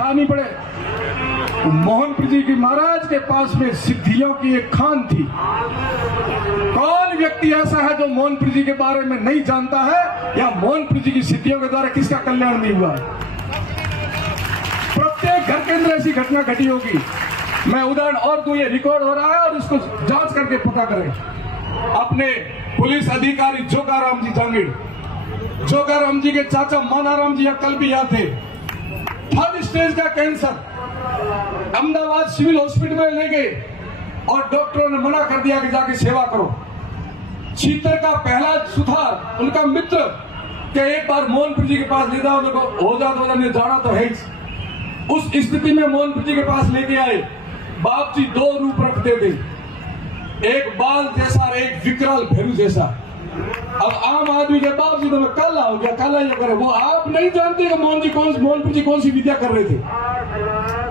उठानी पड़े। तो मोहनपुर जी की महाराज के पास में सिद्धियों की एक खान थी। कौन व्यक्ति ऐसा है जो मोहनपुर जी के बारे में नहीं जानता है या मोहनपुर जी की सिद्धियों के द्वारा किसका कल्याण नहीं हुआ? प्रत्येक घर के अंदर ऐसी घटना घटी होगी। मैं उदाहरण और दूं, ये रिकॉर्ड हो रहा है और इसको जांच करके पता करें। अपने पुलिस अधिकारी जोगाराम जी जांगीड़, जोगाराम जी के चाचा मानाराम जी कल भी यहाँ थे। 3rd स्टेज का कैंसर अहमदाबाद सिविल हॉस्पिटल में ले गए और डॉक्टरों ने मना कर दिया कि जाके सेवा करो। छीतर का पहला सुधार उनका मित्र के एक बार मोहनपुर जी के पास ले जाओ, हो जाता जाना तो है। उस स्थिति में मोहनपुर जी के पास लेके आए। बाप जी 2 रूप रखते थे, एक बाल जैसा और एक विकराल भेरू जैसा। अब आम आदमी के बाप जी तो मैं काला हो गया, काला ये करे, वो आप नहीं जानते कि मोहनपुर जी कौन सी विद्या कर रहे थे।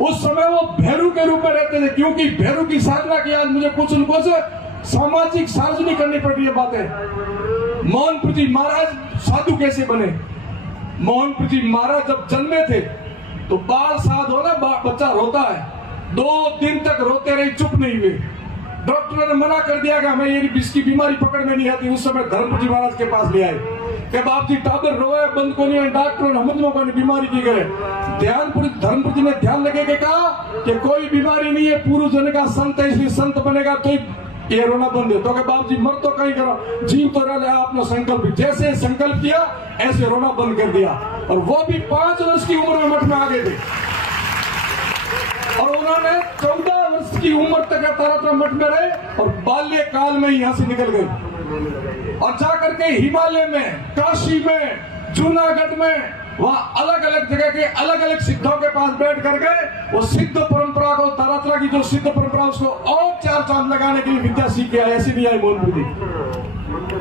उस समय वो भेरू के रूप में रहते थे, क्योंकि भेरू की साधना की आज मुझे कुछ न कुछ सामाजिक सार्वजनिक करनी पड़ रही है बातें। मोहनपुर जी महाराज साधु कैसे बने? मोहनपुर जी महाराज जब जन्मे थे तो बाल साध हो ना, बच्चा रोता है, 2 दिन तक रोते रहे, चुप नहीं हुए। डॉक्टरों ने मना कर दिया कि हमें ये इसकी बीमारी पकड़ में नहीं आती। उस समय धर्मपुर जी महाराज के पास ले आए कि बाप जी टाबर रोए बंद को नहीं, डॉक्टरों ने हम को बीमारी की करे। धर्मपुर जी ने ध्यान लगे के कहा कि कोई बीमारी नहीं है, पूर्व जन का संत है, इसलिए संत बनेगा तो ये रोना बंद है। तो कि बाप जी मर तो कहीं करो, जीव तो रहा आपने संकल्प, जैसे संकल्प किया ऐसे रोना बंद कर दिया। और वो भी 5 वर्ष की उम्र में मठ में आ गए थे और उन्होंने 14 वर्ष की उम्र तक तारातरा मठ में रहे और बाल्य काल में यहाँ से निकल गए और जाकर के हिमालय में, काशी में, जूनागढ़ में, वहाँ अलग अलग जगह के अलग अलग सिद्धों के पास बैठ कर गए। वो सिद्ध परंपरा को, तारातरा की जो सिद्ध परंपरा उसको और 4 चांद लगाने के लिए विद्या सीख के आए। ऐसे नहीं आए मोहनपुर जी।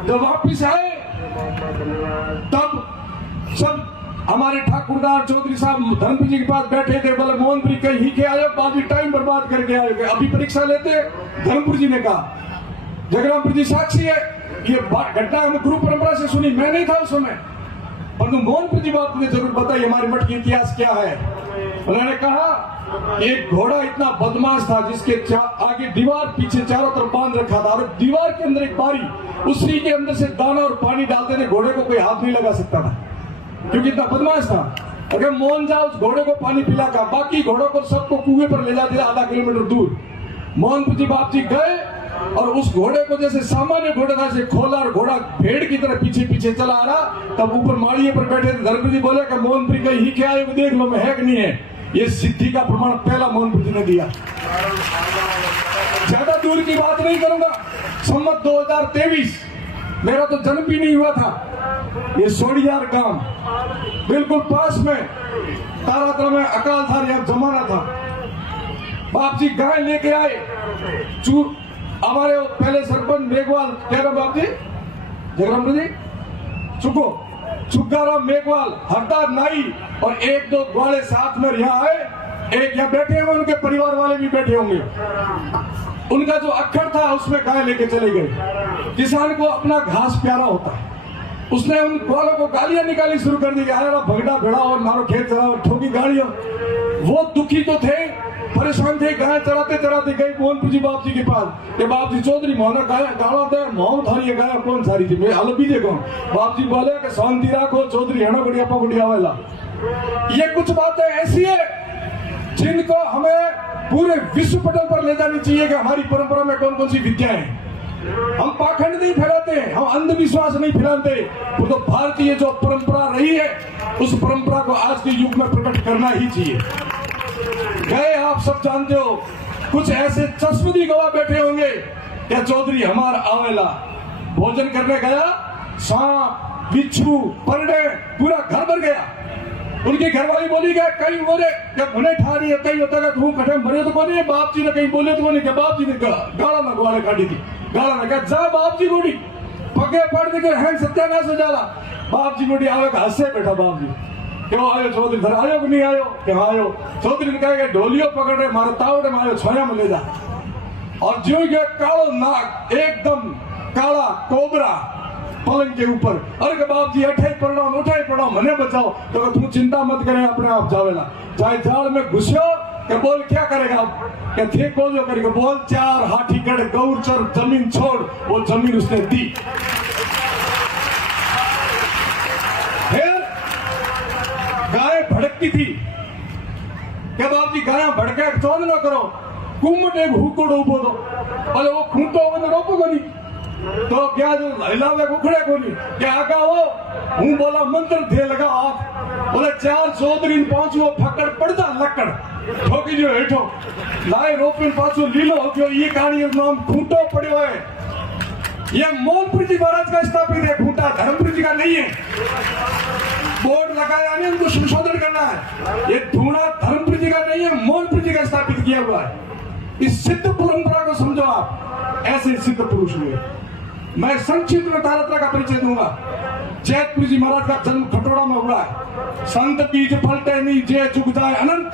जब वापिस आए तब सब हमारे ठाकुरदार चौधरी साहब धर्मपुर जी के पास बैठे थे। बोले मोहनपुर जी कहीं के आए, बाजी टाइम बर्बाद करके आए, अभी परीक्षा लेते। धर्मपुर जी ने कहा, जगरामपुर जी साक्षी है, ये घटना हम गुरु परंपरा से सुनी, मैं नहीं था उस समय, परंतु मोहनपुर जी बात ने जरूर बताई हमारे मठ की इतिहास क्या है। उन्होंने कहा एक घोड़ा इतना बदमाश था जिसके आगे दीवार पीछे चारों तरफ बांध रखा था और दीवार के अंदर एक बारी, उसी के अंदर से दाना और पानी डालते थे, घोड़े को कोई हाथ नहीं लगा सकता था क्योंकि इतना बदमाश था। अगर मोहन जा उस घोड़े को पानी पिला का, बाकी घोड़ों को सबको कुएं पर ले जाते आधा किलोमीटर दूर। मोहनपुर जी बाप जी गए और उस घोड़े को जैसे सामान्य घोड़े था से खोला और घोड़ा भेड़ की तरह पीछे पीछे चला आ रहा। तब ऊपर माड़िए पर बैठे थे धर्मपुर जी बोले कि मोहनपुर जी कहीं क्या है, देख लो मैं है कि नहीं है। ये सिद्धि का प्रमाण पहला मोहनपुर जी ने दिया। ज्यादा दूर की बात नहीं करूंगा, संवत 2023 मेरा तो जन्म भी नहीं हुआ था। ये सोडियार गांव बिल्कुल पास में तारातरा में अकाल था, यह जमाना था। बाप जी गाय लेके आए, हमारे पहले सरपंच मेघवाल, क्या नाम बाप जी, जगरामपुर जी, चुग्गाराम मेघवाल, हरदार नाई और 1-2 ग्वाले साथ में यहाँ आए। एक यहाँ बैठे होंगे, उनके परिवार वाले भी बैठे होंगे। उनका जो अक्खड़ था उसमें गाय लेके चले गए। किसान को अपना घास प्यारा होता है, उसने उन ग्वालों को गालियां निकाली शुरू कर दी, भगड़ा भेड़ा और मारो खेत चलाओ, ठोकी गाड़ियों। वो दुखी तो थे, परेशान थे, गाय चराते चराते गए मोहनपुर जी बाप जी के पास कि बाप जी चौधरी मोहना गाड़ा दे, मोहन थारी गाय कौन सारी थी, मैं अलग भी देखो। बाप जी बोले कि शांति राखो, चौधरी हणो गुड़िया पगुड़िया वाला। ये कुछ बातें ऐसी है जिनको हमें पूरे विश्व पटल पर ले जानी चाहिए कि हमारी परंपरा में कौन कौन सी विद्या है। हम पाखंड नहीं फैलाते, हम अंधविश्वास नहीं फैलाते, तो भारतीय जो परंपरा रही है उस परंपरा को आज के युग में प्रकट करना ही चाहिए। गए आप सब जानते हो, कुछ ऐसे चश्मदी गवाह बैठे होंगे क्या चौधरी हमारा आवेला भोजन करने गया, सांप बिच्छू परडे पूरा घर भर गया। उनकी घरवाली बोली गया कहीं बोले जब उन्हें ठा रही है, कहीं होता है तू कटे मरे तो कोनी, बाप जी ने कहीं बोले तो कोनी, बाप जी ने गाड़ा ना ग्वाले काटी थी, गाड़ा ना क्या जा बाप जी गोड़ी पगे पड़ दे हैं सत्यानाश हो जाला। बाप जी गोड़ी आवे हंसे बैठा, बाप जी क्यों आयो चौधरी, घर आयो कि नहीं आयो, क्या आयो। चौधरी ने कहा ढोलियो पकड़ रहे मारे तावड़े मारे छोया में ले जा। और जो ये कालो नाग एकदम काला कोबरा पलंग के ऊपर, अरे बाप जी उठाई पड़ो मने बचाओ, तो तू चिंता मत करे, अपने आप जावेला। चाहे जाल में घुसो के बोल क्या करेगा, क्या थे को जो करेगा, बोल 4 हाथी गढ़ गौर चर जमीन छोड़, वो जमीन उसने दी। फिर गाय भड़कती थी, क्या बाप जी गाय भड़के चौंध न करो, कुमट एक हुकोड़ उबो दो, अरे वो खूंटो मैंने रोको नहीं, तो क्या जो हिलावे उखड़े को नहीं, क्या आगा वो हूँ बोला मंत्र थे लगा हाथ, बोले 4 चौधरी 5 वो फकड़ पड़ता लकड़ ठोकी जो हेठो लाए रोपिन पाछो लीलो हो गयो। ये कहानी नाम खूंटो पड़ो है, ये मोहनपुर जी महाराज का स्थापित है खूंटा, धर्मपुर जी का नहीं है। बोर्ड लगाया नहीं, उनको संशोधन करना है, ये धूना धर्मपुर जी का नहीं है, मोहनपुर जी का स्थापित किया हुआ है। इस सिद्ध परंपरा को समझो आप, ऐसे सिद्ध पुरुष हुए। मैं संक्षिप्त में तारतरा का परिचय दूंगा। जैतपुर जी महाराज का जन्म खटोड़ा में हुआ है। संत बीज फलते नहीं जय जुग जाए अनंत,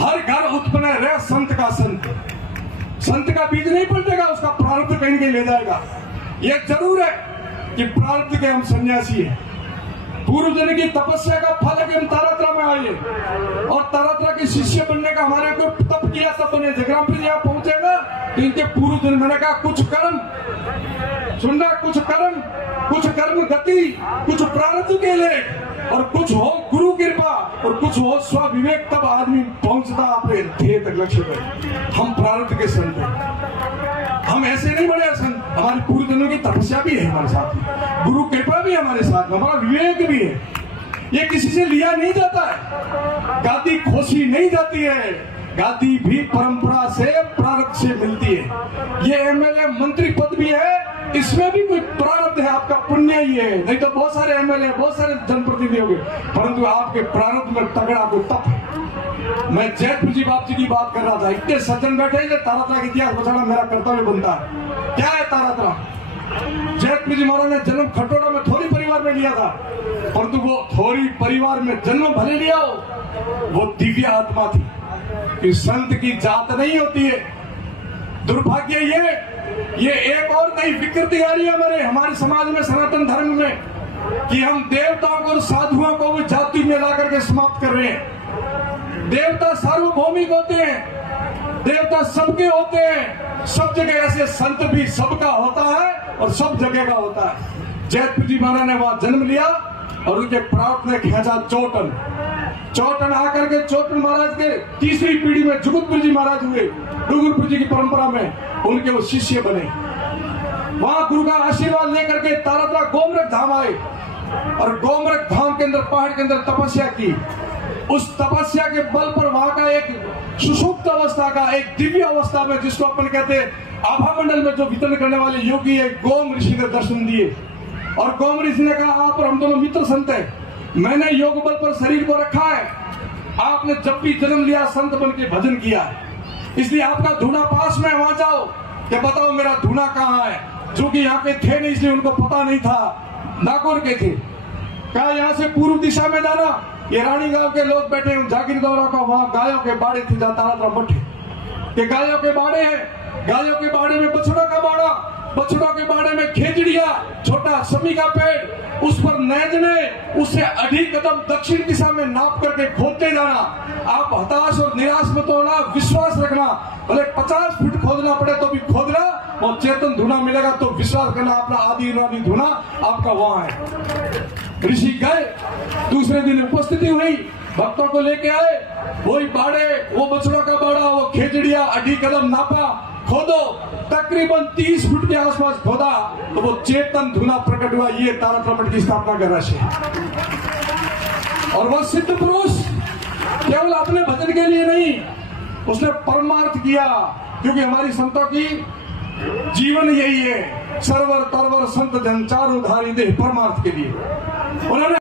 हर घर उत्पन्न रहे संत का संत। संत का बीज नहीं पलटेगा, उसका प्रारब्ध कहीं कहीं ले जाएगा। यह जरूर है कि प्रारब्ध के हम सन्यासी हैं, पूर्व जन्म की तपस्या का फल है कि हम तारात्रा में आए, और तारात्रा के शिष्य बनने का हमारे को तप किया तब बने। जगरामपुर यहाँ पहुंचेगा तो इनके पूर्व जन्म मैंने कहा कुछ कर्म सुनना, कुछ कर्म गति, कुछ प्रारब्ध के लिए, और कुछ हो गुरु कृपा, और कुछ हो स्वविवेक, तब आदमी पहुंचता अपने ध्येय तक, लक्ष्य तक। हम प्रारब्ध के संत हैं, हम ऐसे नहीं बने संत, हमारी पूर्व जन्म की तपस्या भी है हमारे साथ, गुरु कृपा भी हमारे साथ, हमारा विवेक भी है। ये किसी से लिया नहीं जाता है, गादी खोसी नहीं जाती है, गादी भी परंपरा से प्रारब्ध से मिलती है। ये एमएलए मंत्री पद भी है, इसमें भी कोई प्रारब्ध है, आपका पुण्य ही है। नहीं तो बहुत सारे एमएलए, बहुत सारे जनप्रतिनिधि होंगे, परंतु आपके प्रारब्ध में तगड़ा कोई तप है। मैं जैतपुर जी बाप जी की बात कर रहा था, इतने सज्जन बैठे, तारात्रा का इतिहास बचाना मेरा कर्तव्य बनता है। क्या है तारात्रा? जैतपुर जी महाराज ने जन्म खटोड़ा में थोड़ी परिवार में लिया था, परंतु वो थोड़ी परिवार में जन्म भले लिया हो, वो दिव्य आत्मा थी। कि संत की जात नहीं होती है। दुर्भाग्य ये एक और नई विकृति आ रही है हमारे समाज में, सनातन धर्म में, कि हम देवताओं को और साधुओं को भी जाति में ला करके समाप्त कर रहे हैं। देवता सार्वभौमिक होते हैं, देवता सबके होते हैं, सब जगह ऐसे संत भी सबका होता है और सब जगह का होता है। जैतपुर जी महाराज ने वहां जन्म लिया और उनके प्राप्त ने खींचा चौटन आकर के चौटन महाराज के तीसरी पीढ़ी में जुगतपुर जी महाराज हुए। डूंगरपुर जी की परंपरा में उनके वो शिष्य बने। वहां गुरु का आशीर्वाद लेकर के तारात्रा गोमरख धाम आए और गोमरख धाम के अंदर पहाड़ के अंदर तपस्या की। उस तपस्या के बल पर वहां का एक सुषुप्त अवस्था का, एक दिव्य अवस्था में, जिसको अपन कहते हैं आभा मंडल में जो वितरण करने वाले योगी है, गोम ऋषि ने दर्शन दिए। और गोम ऋषि ने कहा आप और हम दोनों मित्र संत है, मैंने योग बल पर शरीर को रखा है, आपने जब भी जन्म लिया संत बन के भजन किया, इसलिए आपका धूना पास में, वहां जाओ कि बताओ मेरा धूना कहाँ है। जो कि यहाँ के थे नहीं, इसलिए उनको पता नहीं था, नागौर के थे। कहा यहाँ से पूर्व दिशा में जाना, ये रानी गांव के लोग बैठे हैं जागीर दौरा का, वहां गायों के बाड़े थे, तारात्रा मठ के गायों के बाड़े हैं। गायों के बाड़े में बछड़ा का बाड़ा, बछड़ों के बाड़े में खेजड़िया, छोटा समी का पेड़, उस पर नैजने, उससे अधिक कदम दक्षिण दिशा में नाप करके खोदते जाना। आप हताश और निराश मत होना, विश्वास रखना, भले 50 फीट खोदना पड़े तो भी खोदना, और चेतन धुना मिलेगा तो विश्वास करना, अपना आदि अनुवादी धुना आपका वहां है। ऋषि गए, दूसरे दिन उपस्थिति हुई, भक्तों को लेके आए, वही बाड़े, वो बछड़ों का बाड़ा, वो खेजड़िया, अधिक कदम नापा, खोदो, तकरीबन 30 फुट के आसपास खोदा तो वो चेतन धुना प्रकट हुआ। ये तारात्रा मठ की स्थापना का रहस्य है। और वह सिद्ध पुरुष केवल अपने भजन के लिए नहीं, उसने परमार्थ किया, क्योंकि हमारी संतों की जीवन यही है, सर्वर तरवर संत जन चारों धारी देह परमार्थ के लिए। उन्होंने